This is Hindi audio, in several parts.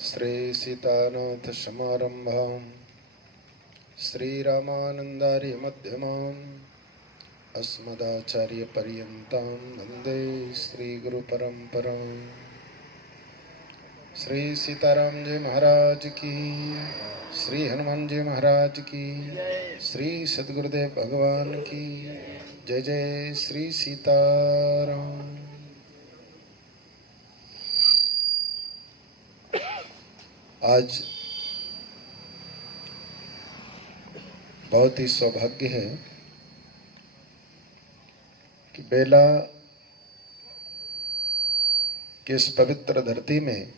श्री सीतानाथ समारंभां श्रीरामानंदार्य मध्यमाम् अस्मदाचार्य पर्यन्तां वन्दे श्रीगुरुपरम्पराम्। श्री सीताराम जी महाराज की, श्री हनुमान जी महाराज की, श्री सद्गुरुदेव भगवान की जय। जय श्री सीताराम। आज बहुत ही सौभाग्य है कि बेला की इस पवित्र धरती में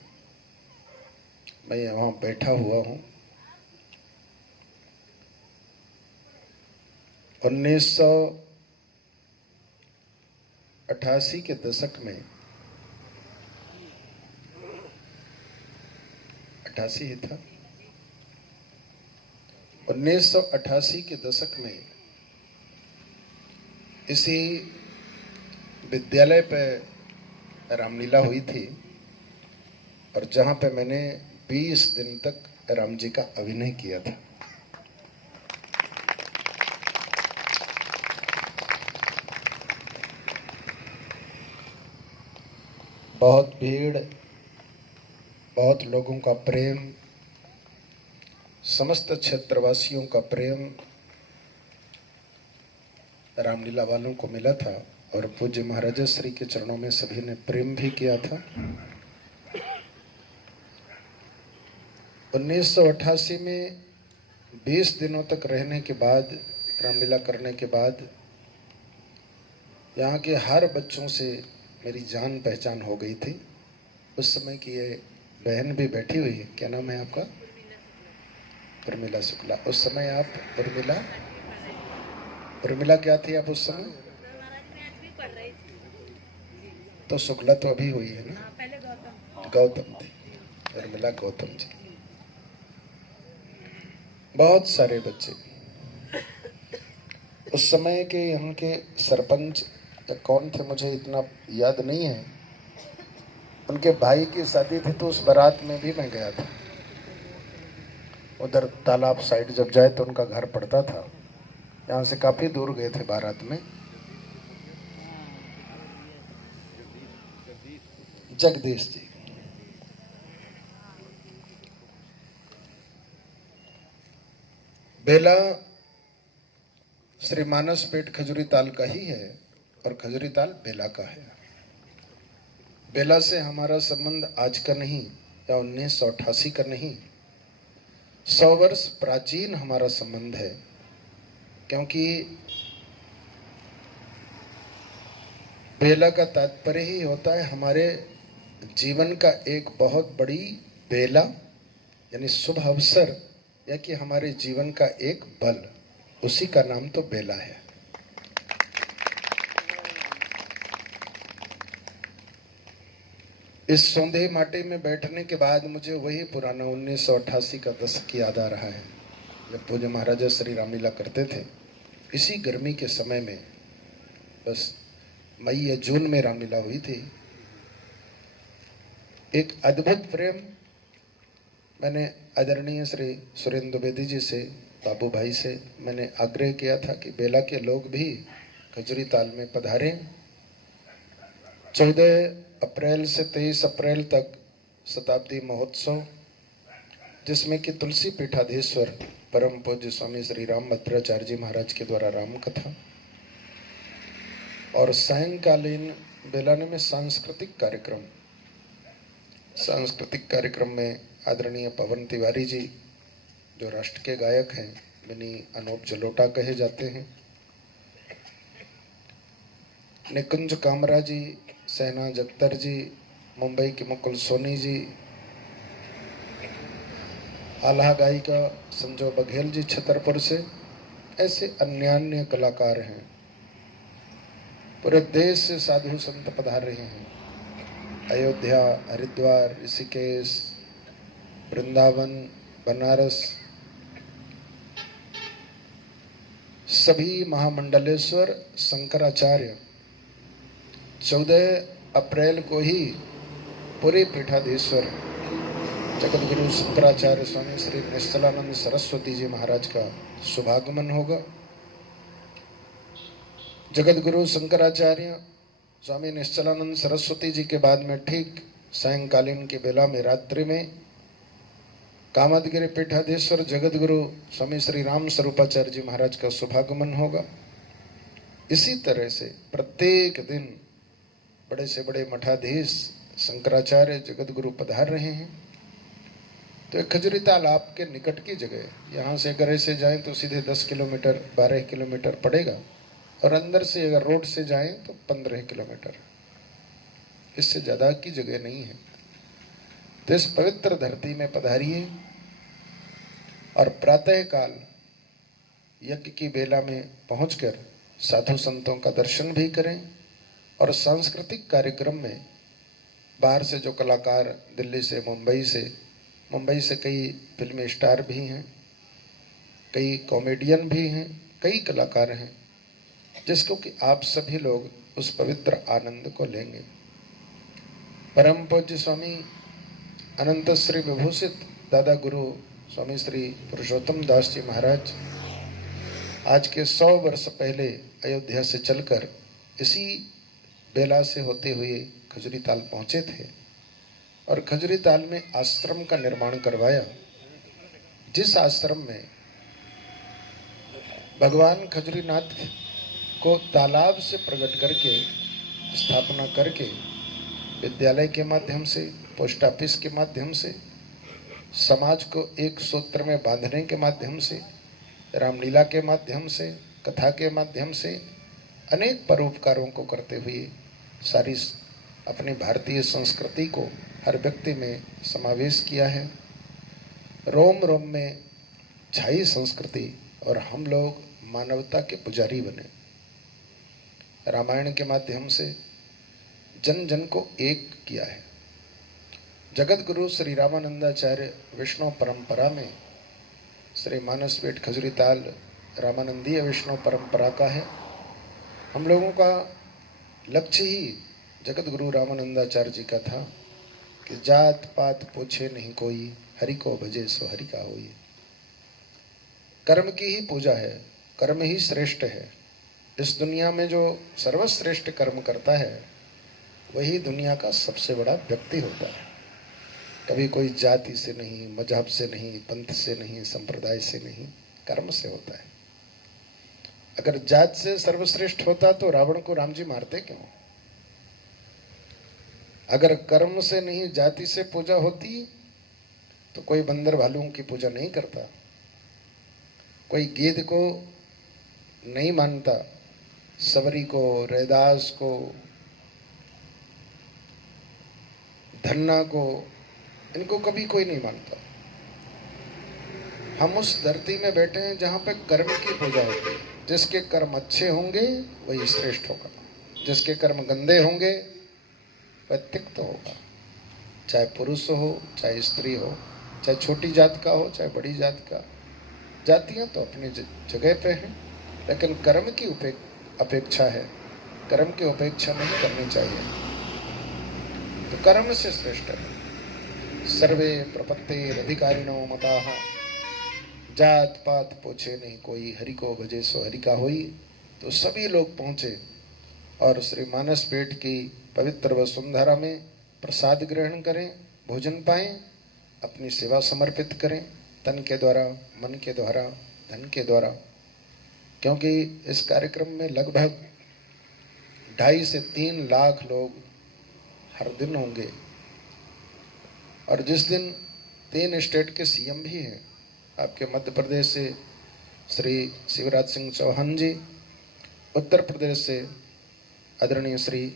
मैं यहाँ बैठा हुआ हूँ। 1988 के दशक में, 88 ही था, 1988 के दशक में इसी विद्यालय पे रामलीला हुई थी और जहाँ पे मैंने 20 दिन तक राम जी का अभिनय किया था। बहुत भीड़, बहुत लोगों का प्रेम, समस्त क्षेत्रवासियों का प्रेम रामलीला वालों को मिला था और पूज्य महाराज श्री के चरणों में सभी ने प्रेम भी किया था। 1988 में 20 दिनों तक रहने के बाद, रामलीला करने के बाद, यहाँ के हर बच्चों से मेरी जान पहचान हो गई थी। उस समय की ये बहन भी बैठी हुई है, क्या नाम है आपका? उर्मिला शुक्ला। उस समय आप उर्मिला क्या थी आप उस समय? तो शुक्ला तो अभी हुई है ना? गौतम थी, उर्मिला गौतम जी। बहुत सारे बच्चे। उस समय के यहाँ के सरपंच या कौन थे मुझे इतना याद नहीं है, उनके भाई की शादी थी तो उस बारात में भी मैं गया था। उधर तालाब साइड जब जाए तो उनका घर पड़ता था, यहाँ से काफी दूर गए थे बारात में। जगदीश जी। बेला श्री मानस पेट खजूरी ताल का ही है और खजूरी ताल बेला का है। बेला से हमारा संबंध आज का नहीं या 1988 का नहीं, 100 वर्ष प्राचीन हमारा संबंध है। क्योंकि बेला का तात्पर्य ही होता है हमारे जीवन का एक बहुत बड़ी बेला, यानी शुभ अवसर, या कि हमारे जीवन का एक बल, उसी का नाम तो बेला है। इस सौंधे माटे में बैठने के बाद मुझे वही पुराना 1988 का दशक याद आ रहा है, जब पूज्य महाराजा श्री रामलीला करते थे। इसी गर्मी के समय में, बस मई या जून में रामलीला हुई थी। एक अद्भुत प्रेम मैंने आदरणीय श्री सुरेंद्र द्विवेदी जी से, बाबू भाई से मैंने आग्रह किया था कि बेला के लोग भी खजूरी ताल में पधारें। 14 अप्रैल से 23 अप्रैल तक शताब्दी महोत्सव, जिसमें कि तुलसी पीठाधीश्वर परम पूज्य स्वामी श्री राम भद्राचार्य जी महाराज के द्वारा राम कथा और सायंकालीन बेलाने में सांस्कृतिक कार्यक्रम में आदरणीय पवन तिवारी जी, जो राष्ट्र के गायक हैं, मिनी अनूप जलोटा कहे जाते हैं, निकुंज कामरा जी, सहना जगतर जी, मुंबई की मुकुल सोनी जी, आल्हा गायिका संजो बघेल जी छतरपुर से, ऐसे अन्य कलाकार हैं। पूरे देश से साधु संत पधार रहे हैं। अयोध्या, हरिद्वार, ऋषिकेश, वृंदावन, बनारस, सभी महामंडलेश्वर शंकराचार्य 14 अप्रैल को ही पूरे पीठाधीश्वर जगत गुरु शंकराचार्य स्वामी श्री निश्चलानंद सरस्वती जी महाराज का शुभागमन होगा। जगत गुरु शंकराचार्य स्वामी निश्चलानंद सरस्वती जी के बाद में ठीक सायंकालीन की बेला में रात्रि में कामदगिरि पीठाधीश्वर जगत गुरु स्वामी श्री राम स्वरूपाचार्य जी महाराज का शुभागमन होगा। इसी तरह से प्रत्येक दिन बड़े से बड़े मठाधीश शंकराचार्य जगत गुरु पधार रहे हैं। तो एक खजूरी ताल आपके निकट की जगह है। यहाँ से अगर ऐसे जाएं तो सीधे 10 किलोमीटर 12 किलोमीटर पड़ेगा, और अंदर से अगर रोड से जाएं तो 15 किलोमीटर, इससे ज़्यादा की जगह नहीं है। तो इस पवित्र धरती में पधारिए और प्रातः काल यज्ञ की बेला में पहुंचकर साधु संतों का दर्शन भी करें। और सांस्कृतिक कार्यक्रम में बाहर से जो कलाकार, दिल्ली से, मुंबई से कई फिल्मी स्टार भी हैं, कई कॉमेडियन भी हैं, कई कलाकार हैं, जिसको कि आप सभी लोग उस पवित्र आनंद को लेंगे। परम पूज्य स्वामी अनंत श्री विभूषित दादा गुरु स्वामी श्री पुरुषोत्तम दास जी महाराज आज के 100 वर्ष पहले अयोध्या से चलकर इसी बेला से होते हुए खजूरी ताल पहुंचे थे और खजूरी ताल में आश्रम का निर्माण करवाया, जिस आश्रम में भगवान खजूरीनाथ को तालाब से प्रकट करके स्थापना करके विद्यालय के माध्यम से, पोस्ट ऑफिस के माध्यम से, समाज को एक सूत्र में बांधने के माध्यम से, रामलीला के माध्यम से, कथा के माध्यम से अनेक परोपकारों को करते हुए सारी अपनी भारतीय संस्कृति को हर व्यक्ति में समावेश किया है। रोम रोम में छाई संस्कृति और हम लोग मानवता के पुजारी बने। रामायण के माध्यम से जन जन को एक किया है। जगत गुरु श्री रामानंदाचार्य विष्णु परंपरा में श्री मानसपेट खजूरी ताल रामानंदीय विष्णु परंपरा का है। हम लोगों का लक्ष्य ही जगत गुरु रामानंदाचार्य जी का था कि जात पात पूछे नहीं कोई, हरि को भजे सो हरि का होई। कर्म की ही पूजा है, कर्म ही श्रेष्ठ है। इस दुनिया में जो सर्वश्रेष्ठ कर्म करता है वही दुनिया का सबसे बड़ा व्यक्ति होता है। कभी कोई जाति से नहीं, मजहब से नहीं, पंथ से नहीं, संप्रदाय से नहीं, कर्म से होता है। अगर जात से सर्वश्रेष्ठ होता तो रावण को राम जी मारते क्यों? अगर कर्म से नहीं, जाति से पूजा होती तो कोई बंदर भालुओं की पूजा नहीं करता, कोई गेद को नहीं मानता, सबरी को, रैदास को, धन्ना को, इनको कभी कोई नहीं मानता। हम उस धरती में बैठे हैं जहां पे कर्म की पूजा होती है। जिसके कर्म अच्छे होंगे वही श्रेष्ठ होगा, जिसके कर्म गंदे होंगे वह तिक्त होगा। चाहे पुरुष हो, चाहे स्त्री हो, चाहे छोटी जात का हो, चाहे बड़ी जात का। जातियां तो अपनी जगह पे हैं, लेकिन कर्म की अपेक्षा है। कर्म की उपेक्षा नहीं करनी चाहिए। तो कर्म से श्रेष्ठ है। सर्वे प्रपत्तिरधिकारिणो मताः, जात पात पूछे नहीं कोई, हरि को भजे सो हरि का होई। तो सभी लोग पहुंचे और श्री मानसपेट की पवित्र वसुंधरा में प्रसाद ग्रहण करें, भोजन पाएं, अपनी सेवा समर्पित करें, तन के द्वारा, मन के द्वारा, धन के द्वारा। क्योंकि इस कार्यक्रम में लगभग 2.5 से 3 लाख लोग हर दिन होंगे। और जिस दिन 3 स्टेट के सीएम भी हैं, आपके मध्य प्रदेश से श्री शिवराज सिंह चौहान जी, उत्तर प्रदेश से आदरणीय श्री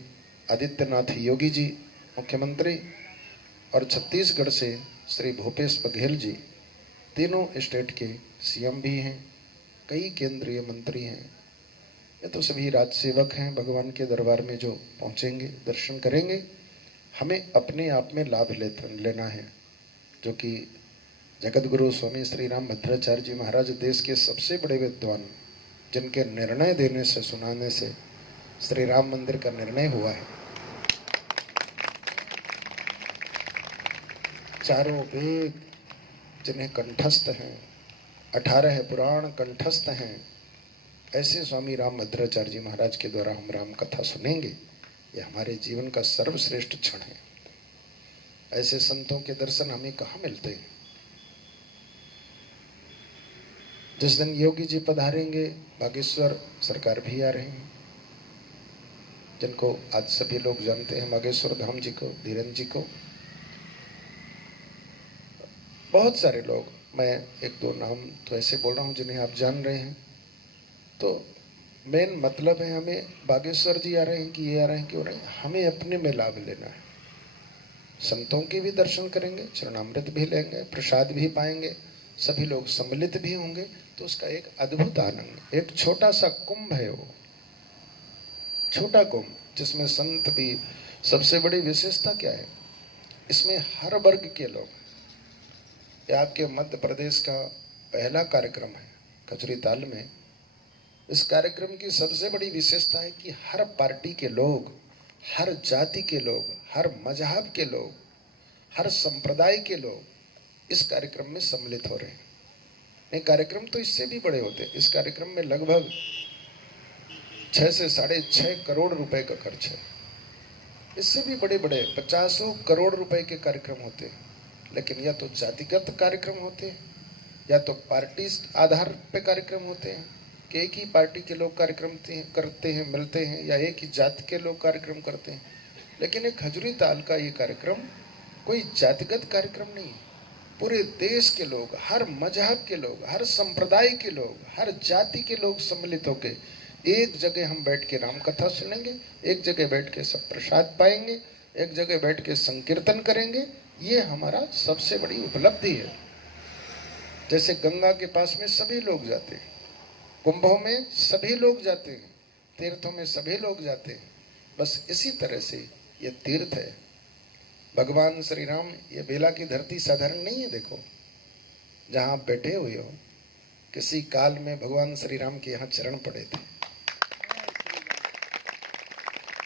आदित्यनाथ योगी जी मुख्यमंत्री, और छत्तीसगढ़ से श्री भूपेश बघेल जी, तीनों स्टेट के सीएम भी हैं, कई केंद्रीय मंत्री हैं। ये तो सभी राजसेवक हैं भगवान के दरबार में जो पहुंचेंगे, दर्शन करेंगे। हमें अपने आप में लाभ लेना है, जो कि जगत गुरु स्वामी श्री राम भद्राचार्य जी महाराज देश के सबसे बड़े विद्वान, जिनके निर्णय देने से, सुनाने से श्री राम मंदिर का निर्णय हुआ है। चारों वेद जिन्हें कंठस्थ हैं, 18 पुराण कंठस्थ हैं, ऐसे स्वामी रामभद्राचार्य जी महाराज के द्वारा हम राम कथा सुनेंगे। ये हमारे जीवन का सर्वश्रेष्ठ क्षण है। ऐसे संतों के दर्शन हमें कहाँ मिलते हैं। जिस दिन योगी जी पधारेंगे, बागेश्वर सरकार भी आ रहे हैं, जिनको आज सभी लोग जानते हैं, बागेश्वर धाम जी को, धीरेन्द्र जी को, बहुत सारे लोग, मैं एक दो नाम तो ऐसे बोल रहा हूँ जिन्हें आप जान रहे हैं। तो मेन मतलब है, हमें बागेश्वर जी आ रहे हैं कि ये आ रहे हैं कि हो रहे हैं, हमें अपने में लाभ लेना है। संतों के भी दर्शन करेंगे, चरणामृत भी लेंगे, प्रसाद भी पाएंगे, सभी लोग सम्मिलित भी होंगे, तो उसका एक अद्भुत आनंद, एक छोटा सा कुंभ है वो, छोटा कुंभ जिसमें संत भी। सबसे बड़ी विशेषता क्या है, इसमें हर वर्ग के लोग। ये आपके मध्य प्रदेश का पहला कार्यक्रम है खजुरी ताल में। इस कार्यक्रम की सबसे बड़ी विशेषता है कि हर पार्टी के लोग, हर जाति के लोग, हर मजहब के लोग, हर संप्रदाय के लोग इस कार्यक्रम में सम्मिलित हो रहे हैं। ये कार्यक्रम तो इससे भी बड़े होते हैं। इस कार्यक्रम में लगभग 6 से 6.5 करोड़ रुपए का खर्च है। इससे भी बड़े बड़े 50 करोड़ रुपए के कार्यक्रम होते हैं। लेकिन या तो जातिगत कार्यक्रम होते हैं, या तो पार्टी आधार पे कार्यक्रम होते हैं कि एक ही पार्टी के लोग कार्यक्रम करते हैं, मिलते हैं, या एक ही जाति के लोग कार्यक्रम करते हैं। लेकिन एक खजुरी ताल का ये कार्यक्रम कोई जातिगत कार्यक्रम नहीं है। पूरे देश के लोग, हर मजहब के लोग, हर संप्रदाय के लोग, हर जाति के लोग सम्मिलित होकर एक जगह हम बैठ के राम कथा सुनेंगे, एक जगह बैठ के सब प्रसाद पाएंगे, एक जगह बैठ के संकीर्तन करेंगे। ये हमारा सबसे बड़ी उपलब्धि है। जैसे गंगा के पास में सभी लोग जाते हैं, कुंभों में सभी लोग जाते हैं, तीर्थों में सभी लोग जाते हैं, बस इसी तरह से ये तीर्थ है। भगवान श्री राम, ये बेला की धरती साधारण नहीं है। देखो, जहां आप बैठे हुए हो, किसी काल में भगवान श्री राम के यहाँ चरण पड़े थे।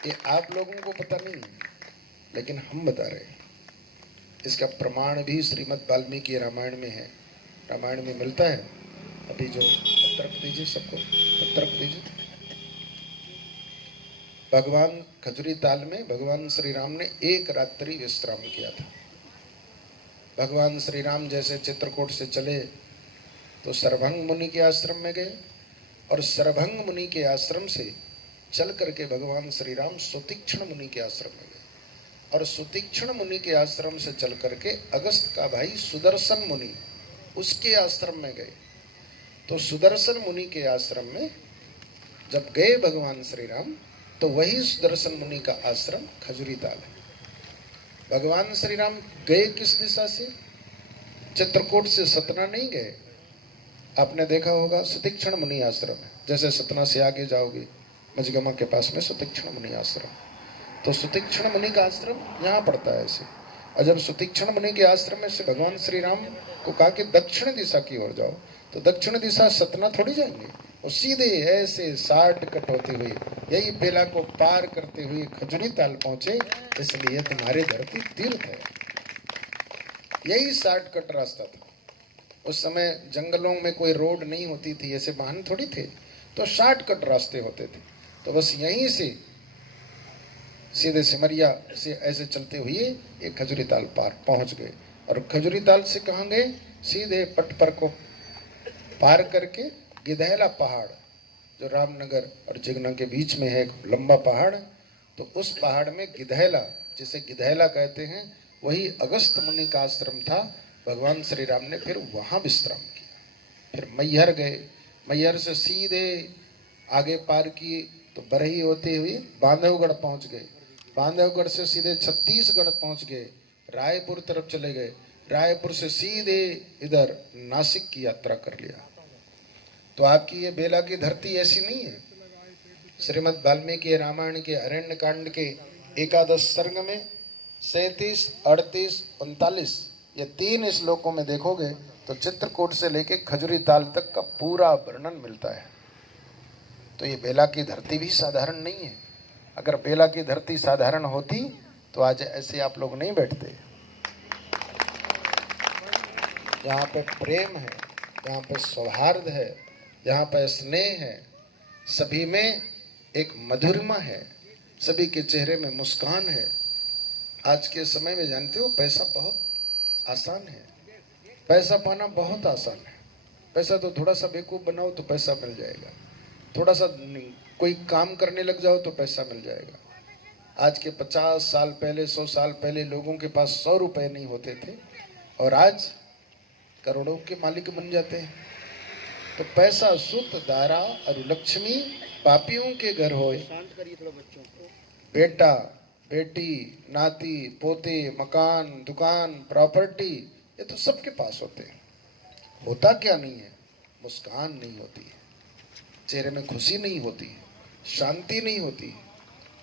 ये आप लोगों को पता नहीं है, लेकिन हम बता रहे हैं। इसका प्रमाण भी श्रीमद् वाल्मीकि रामायण में है। रामायण में मिलता है। अभी जो पत्र दीजिए, सबको पत्र दीजिए। भगवान खजुरी ताल में भगवान श्री राम ने एक रात्रि विश्राम किया था। भगवान श्री राम जैसे चित्रकूट से चले तो सरभंग मुनि के आश्रम में गए, और सरभंग मुनि के आश्रम से चल करके भगवान श्री राम सुतीक्ष्ण मुनि के आश्रम में गए, और सुतीक्ष्ण मुनि के आश्रम से चल करके अगस्त का भाई सुदर्शन मुनि, उसके आश्रम में गए। तो सुदर्शन मुनि के आश्रम में जब गए भगवान श्री राम, तो वही सुदर्शन मुनि का आश्रम खजुरी ताल है। भगवान श्री राम गए किस दिशा से? चित्रकूट से सतना नहीं गए। आपने देखा होगा सुतीक्ष्ण मुनि आश्रम है। जैसे सतना से आगे जाओगे, मजगमा के पास में सुतीक्ष्ण मुनि आश्रम, तो सुतीक्ष्ण मुनि का आश्रम यहाँ पड़ता है ऐसे। और जब सुतीक्ष्ण मुनि के आश्रम में से भगवान श्री राम को कहा कि दक्षिण दिशा की ओर जाओ, तो दक्षिण दिशा सतना थोड़ी जाएंगे, और सीधे ऐसे 60 कट होते हुए यही बेला को पार करते हुए खजुरी ताल पहुंचे। इसलिए तुम्हारे धरती तीर्थ है। यही 60 कट रास्ता था। उस समय जंगलों में कोई रोड नहीं होती थी, ऐसे वाहन थोड़ी थे, तो 60 कट रास्ते होते थे। तो बस यहीं से सीधे सिमरिया से ऐसे चलते हुए एक खजुरी ताल पार पहुंच गए। और खजुरी ताल से कहाँ गए? सीधे पटपर को पार करके गिधैला पहाड़, जो रामनगर और जिगना के बीच में है, एक लंबा पहाड़, तो उस पहाड़ में गिधैला, जिसे गिधैला कहते हैं, वही अगस्त मुनि का आश्रम था। भगवान श्री राम ने फिर वहां विश्राम किया। फिर मैहर गए, मैहर से सीधे आगे पार किए तो बरही होते हुए बांधवगढ़ पहुंच गए। बांधवगढ़ से सीधे छत्तीसगढ़ पहुंच गए, रायपुर तरफ चले गए, रायपुर से सीधे इधर नासिक की यात्रा कर लिया। तो आपकी ये बेला की धरती ऐसी नहीं है। श्रीमद् वाल्मीकि रामायण के अरण्य कांड के 11 सर्ग में 37, 38, 39 ये 3 श्लोकों में देखोगे तो चित्रकूट से लेके खजुरी ताल तक का पूरा वर्णन मिलता है। तो ये बेला की धरती भी साधारण नहीं है। अगर बेला की धरती साधारण होती तो आज ऐसे आप लोग नहीं बैठते। जहाँ पे प्रेम है, जहाँ पे सौहार्द है, जहाँ पे स्नेह है, सभी में एक मधुरिमा है, सभी के चेहरे में मुस्कान है। आज के समय में जानते हो पैसा बहुत आसान है, पैसा पाना बहुत आसान है। पैसा तो थोड़ा सा बेवकूफ बनाओ तो पैसा मिल जाएगा, थोड़ा सा कोई काम करने लग जाओ तो पैसा मिल जाएगा। आज के 50 साल पहले, 100 साल पहले लोगों के पास 100 रुपए नहीं होते थे और आज करोड़ों के मालिक बन जाते हैं। तो पैसा सुत दारा और लक्ष्मी पापियों के घर होए। बेटा बेटी नाती पोते मकान दुकान प्रॉपर्टी ये तो सबके पास होते हैं। होता क्या नहीं है? मुस्कान नहीं होती है, चेहरे में खुशी नहीं होती है, शांति नहीं होती है।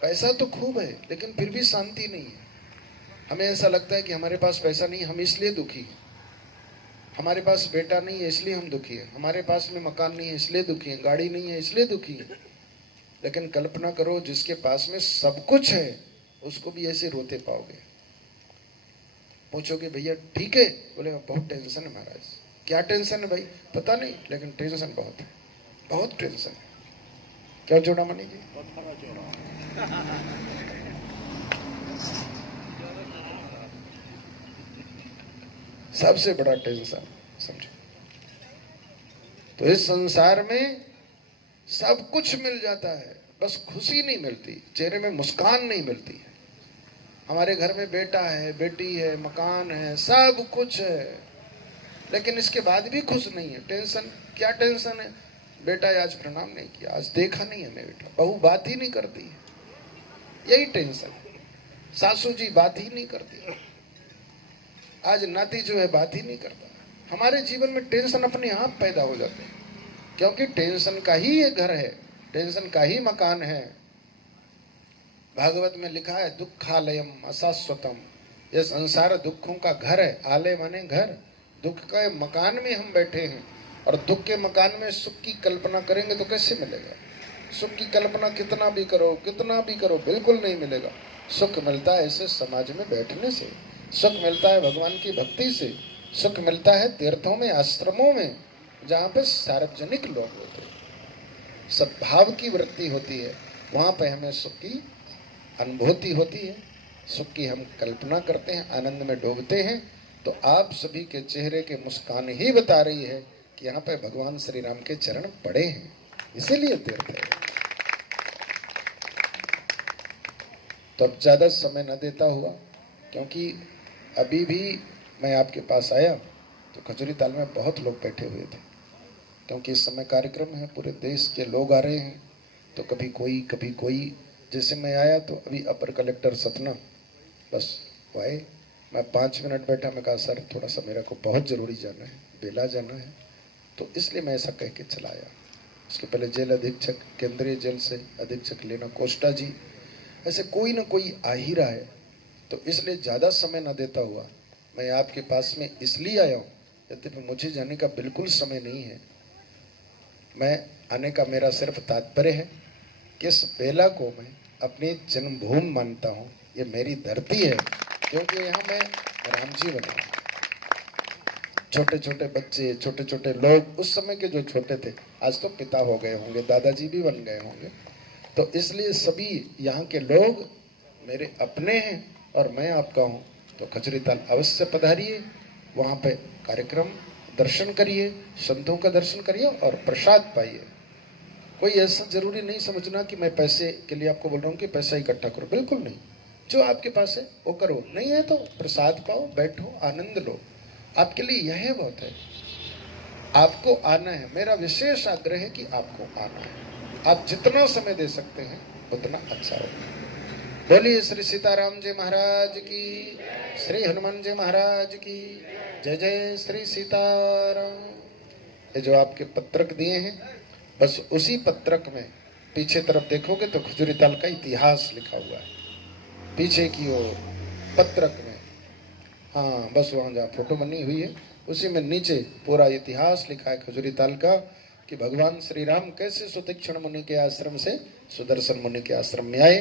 पैसा तो खूब है लेकिन फिर भी शांति नहीं है। हमें ऐसा लगता है कि हमारे पास पैसा नहीं, हम इसलिए दुखी हैं। हमारे पास बेटा नहीं है इसलिए हम दुखी हैं, हमारे पास में मकान नहीं है इसलिए दुखी हैं, गाड़ी नहीं है इसलिए दुखी हैं। लेकिन कल्पना करो जिसके पास में सब कुछ है उसको भी ऐसे रोते पाओगे। पूछोगे भैया ठीक है? बोले बहुत टेंशन है महाराज। क्या टेंशन है भाई? पता नहीं लेकिन टेंशन बहुत है, बहुत टेंशन है। क्या चूड़ामणि जी? सबसे बड़ा टेंशन समझो। तो इस संसार में सब कुछ मिल जाता है, बस खुशी नहीं मिलती, चेहरे में मुस्कान नहीं मिलती है। हमारे घर में बेटा है, बेटी है, मकान है, सब कुछ है, लेकिन इसके बाद भी खुश नहीं है। टेंशन, क्या टेंशन है? बेटा आज प्रणाम नहीं किया, आज देखा नहीं है मेरा बेटा, बहू बात ही नहीं करती है, यही टेंशन है। सासू जी बात ही नहीं करती, आज नाती जो है बात ही नहीं करता। हमारे जीवन में टेंशन अपने आप पैदा हो जाते हैं, क्योंकि टेंशन का ही ये घर है, टेंशन का ही मकान है। भागवत में लिखा है दुखालयम अशाश्वतम, यह संसार दुखों का घर है। आलय माने घर, दुख के मकान में हम बैठे हैं और दुख के मकान में सुख की कल्पना करेंगे तो कैसे मिलेगा? सुख की कल्पना कितना भी करो बिल्कुल नहीं मिलेगा। सुख मिलता है ऐसे समाज में बैठने से, सुख मिलता है भगवान की भक्ति से, सुख मिलता है तीर्थों में, आश्रमों में, जहाँ पे सार्वजनिक लोग होते हैं, सद्भाव की वृत्ति होती है, वहाँ पे हमें सुख की अनुभूति होती है, सुख की हम कल्पना करते हैं, आनंद में डूबते हैं। तो आप सभी के चेहरे के मुस्कान ही बता रही है कि यहाँ पे भगवान श्री राम के चरण पड़े हैं, इसीलिए तीर्थ है। तो अब ज्यादा समय न देता हुआ, क्योंकि अभी भी मैं आपके पास आया तो खजूरी ताल में बहुत लोग बैठे हुए थे, क्योंकि इस समय कार्यक्रम है, पूरे देश के लोग आ रहे हैं। तो कभी कोई जैसे मैं आया तो अभी अपर कलेक्टर सतना बस वो आए, मैं 5 मिनट बैठा, मैं कहा सर थोड़ा सा मेरा को बहुत ज़रूरी जाना है, बेला जाना है, तो इसलिए मैं ऐसा कह के चला आया। उसके पहले जेल अधीक्षक, केंद्रीय जेल से अधीक्षक लेना कोष्टा जी, ऐसे कोई ना कोई आ ही रहा है। तो इसलिए ज़्यादा समय ना देता हुआ मैं आपके पास में इसलिए आया हूँ, यद्यपि मुझे जाने का बिल्कुल समय नहीं है। मैं आने का मेरा सिर्फ तात्पर्य है कि इस बेला को मैं अपनी जन्मभूमि मानता हूँ, ये मेरी धरती है, क्योंकि यहाँ मैं राम जी बना। छोटे छोटे बच्चे, छोटे छोटे लोग, उस समय के जो छोटे थे आज तो पिता हो गए होंगे, दादाजी भी बन गए होंगे, तो इसलिए सभी यहाँ के लोग मेरे अपने हैं और मैं आपका हूँ। तो खजूरी ताल अवश्य पधारिए, वहाँ पे कार्यक्रम दर्शन करिए, संतों का दर्शन करिए और प्रसाद पाइए। कोई ऐसा जरूरी नहीं समझना कि मैं पैसे के लिए आपको बोल रहा हूँ कि पैसा इकट्ठा करो, बिल्कुल नहीं। जो आपके पास है वो करो, नहीं है तो प्रसाद पाओ, बैठो, आनंद लो, आपके लिए यह बहुत है। आपको आना है, मेरा विशेष आग्रह है कि आपको आना है। आप जितना समय दे सकते हैं उतना अच्छा होगा। बोलिए श्री सीताराम जी महाराज की, श्री हनुमान जी महाराज की जय। जय श्री सीताराम। ये जो आपके पत्रक दिए हैं, बस उसी पत्रक में पीछे तरफ देखोगे तो खजूरी ताल का इतिहास लिखा हुआ है, पीछे की ओर पत्रक में। हाँ, बस वहाँ जहाँ फोटो बनी हुई है उसी में नीचे पूरा इतिहास लिखा है खजूरी ताल का, कि भगवान श्री राम कैसे सुतीक्ष्ण मुनि के आश्रम से सुदर्शन मुनि के आश्रम में आए।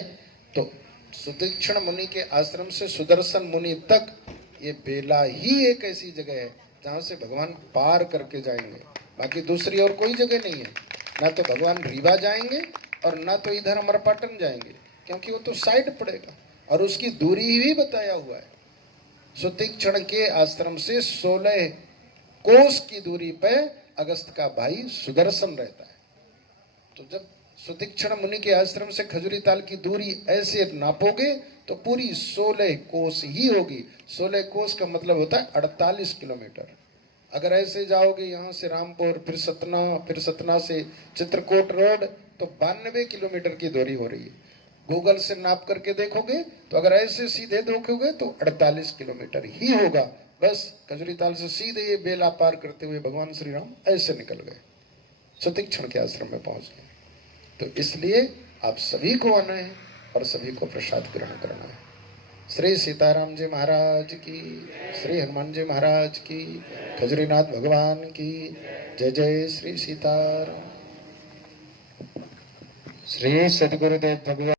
तो सुतीक्ष्ण मुनि के आश्रम से सुदर्शन मुनि तक ये बेला ही एक ऐसी जगह है जहां से भगवान पार करके जाएंगे। बाकी दूसरी और कोई जगह नहीं है, ना तो भगवान रीवा जाएंगे और ना तो इधर अमरपाटन जाएंगे, क्योंकि वो तो साइड पड़ेगा और उसकी दूरी ही बताया हुआ है। सुतीक्षण के आश्रम से 16 कोस की दूरी पे अगस्त का भाई सुदर्शन रहता है। तो जब सुतीक्षण मुनि के आश्रम से खजुरी ताल की दूरी ऐसे नापोगे तो पूरी 16 कोस ही होगी। 16 कोस का मतलब होता है 48 किलोमीटर। अगर ऐसे जाओगे यहाँ से रामपुर, फिर सतना से चित्रकूट रोड, तो 92 किलोमीटर की दूरी हो रही है। गूगल से नाप करके देखोगे तो अगर ऐसे सीधे देखोगे तो 48 किलोमीटर ही होगा। बस खजुरी ताल से सीधे ये बेला पार करते हुए भगवान श्री राम ऐसे निकल गए, सुतीक्षण के आश्रम में पहुंच गए। तो इसलिए आप सभी को आना है और सभी को प्रसाद ग्रहण करना है। श्री सीताराम जी महाराज की, श्री हनुमान जी महाराज की, खजुरीनाथ भगवान की जय जय। श्री सीताराम। श्री सद्गुरुदेव भगवान।